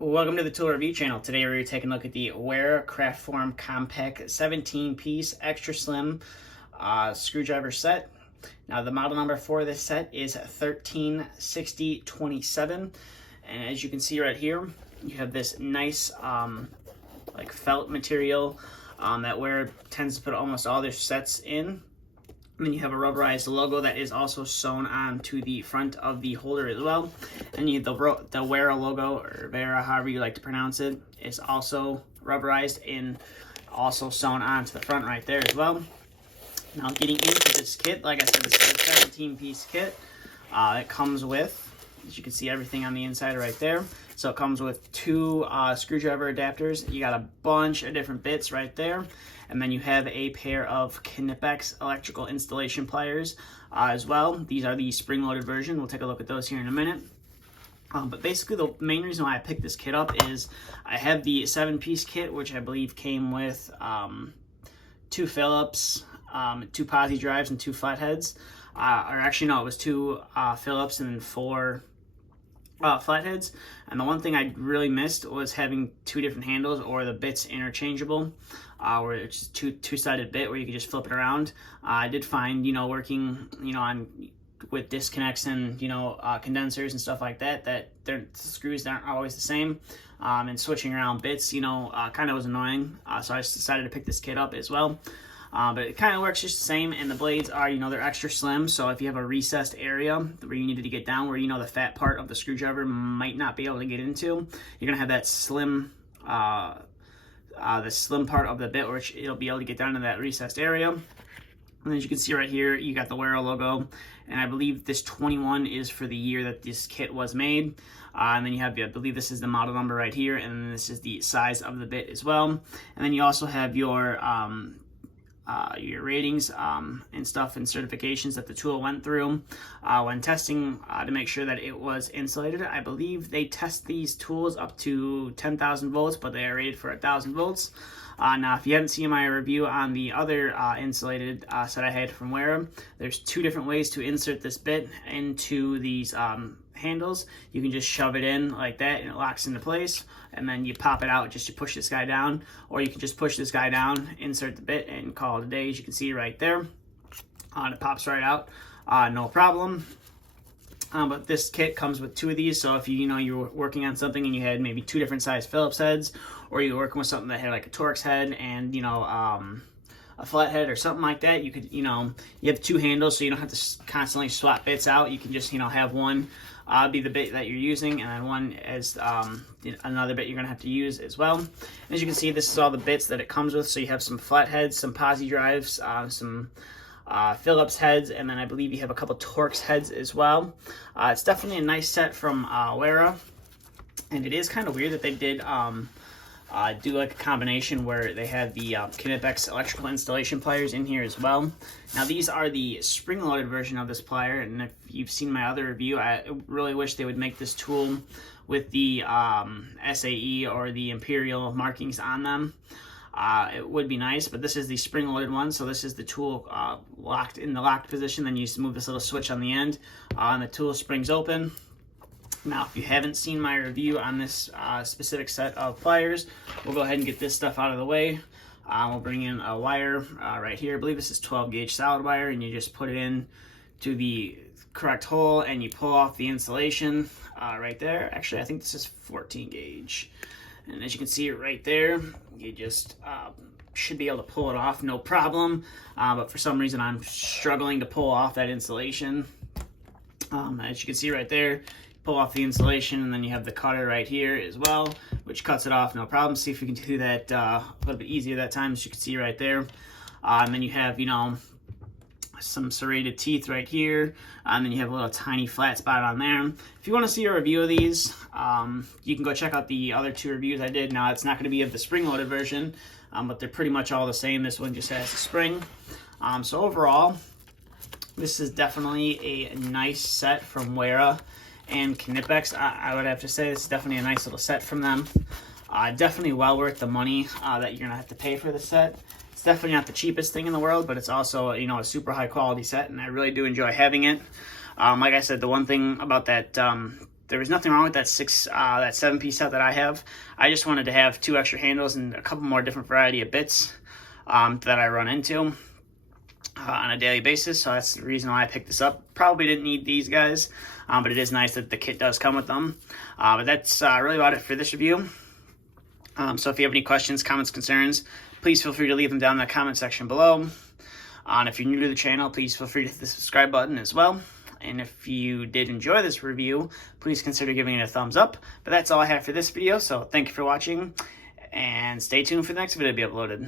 Welcome to the Tool Review channel. Today we're taking a look at the Wera Kraftform Kompakt 17-piece extra slim screwdriver set. Now the model number for this set is 136027, and as you can see right here, you have this nice like felt material that Wera tends to put almost all their sets in. And then you have a rubberized logo that is also sewn onto the front of the holder as well. And you have the Wera logo, or Wera, however you like to pronounce it, is also rubberized and also sewn onto the front right there as well. Now getting into this kit, like I said, this is a 17-piece kit. It comes with, as you can see, everything on the inside right there. So it comes with two screwdriver adapters. You got a bunch of different bits right there. And then you have a pair of Knipex electrical installation pliers as well. These are the spring-loaded version. We'll take a look at those here in a minute. But basically, the main reason why I picked this kit up is I have the 7-piece kit, which I believe came with 2 Phillips, 2 posi drives, and 2 flatheads. Or actually, no, it was 2 Phillips and 4 flatheads. And the one thing I really missed was having 2 different handles or the bits interchangeable, where it's just two-sided bit where you can just flip it around. I did find, working, with disconnects and, condensers and stuff like that, the screws aren't always the same. And switching around bits, kind of was annoying. So I just decided to pick this kit up as well. But it kind of works just the same, and the blades are, they're extra slim, so if you have a recessed area where you needed to get down, where, the fat part of the screwdriver might not be able to get into, you're going to have that slim, the slim part of the bit, which it'll be able to get down to that recessed area. And as you can see right here, you got the Wera logo, and I believe this 21 is for the year that this kit was made. And then you have, I believe this is the model number right here, and then this is the size of the bit as well. And then you also have your ratings and stuff and certifications that the tool went through when testing to make sure that it was insulated. I believe they test these tools up to 10,000 volts, but they are rated for 1,000 volts. Now, if you haven't seen my review on the other insulated set I had from Wera, there's 2 different ways to insert this bit into these handles. You can just shove it in like that and it locks into place, and then you pop it out, just to push this guy down, or you can just push this guy down, insert the bit, and call it a day. As you can see right there, it pops right out, no problem. But this kit comes with 2 of these, so if you were working on something and you had maybe 2 different size Phillips heads, or you were working with something that had like a Torx head and a flathead or something like that, you could, you have 2 handles, so you don't have to constantly swap bits out. You can just, have one be the bit that you're using, and then one as another bit you're gonna have to use as well. And as you can see, this is all the bits that it comes with. So you have some flatheads, some posi drives, some Phillips heads, and then I believe you have a couple Torx heads as well. It's definitely a nice set from Wera, and it is kind of weird that they did do like a combination where they had the Knipex electrical installation pliers in here as well. Now these are the spring-loaded version of this plier, and if you've seen my other review, I really wish they would make this tool with the SAE or the Imperial markings on them. It would be nice, but this is the spring-loaded one, so this is the tool locked in the locked position. Then you just move this little switch on the end, and the tool springs open. Now, if you haven't seen my review on this specific set of pliers, we'll go ahead and get this stuff out of the way. We'll bring in a wire right here. I believe this is 12-gauge solid wire, and you just put it in to the correct hole, and you pull off the insulation right there. Actually, I think this is 14-gauge. And as you can see right there, you just should be able to pull it off, no problem. But for some reason, I'm struggling to pull off that insulation. As you can see right there, pull off the insulation, and then you have the cutter right here as well, which cuts it off, no problem. See if we can do that a little bit easier that time, as you can see right there. And then you have, some serrated teeth right here, and then you have a little tiny flat spot on there. If you want to see a review of these, you can go check out the other 2 reviews I did. Now, it's not going to be of the spring-loaded version, but they're pretty much all the same. This one just has a spring. So overall, this is definitely a nice set from Wera and Knipex. I would have to say this is definitely a nice little set from them. Definitely well worth the money that you're going to have to pay for the set. It's definitely not the cheapest thing in the world, but it's also, a super high quality set, and I really do enjoy having it. Like I said, the one thing about that there was nothing wrong with that 7-piece set that I have. I just wanted to have 2 extra handles and a couple more different variety of bits that I run into on a daily basis. So that's the reason why I picked this up. Probably didn't need these guys, but it is nice that the kit does come with them. But that's really about it for this review. So if you have any questions, comments, concerns, please feel free to leave them down in the comment section below. And if you're new to the channel, please feel free to hit the subscribe button as well. And if you did enjoy this review, please consider giving it a thumbs up. But that's all I have for this video, so thank you for watching, and stay tuned for the next video to be uploaded.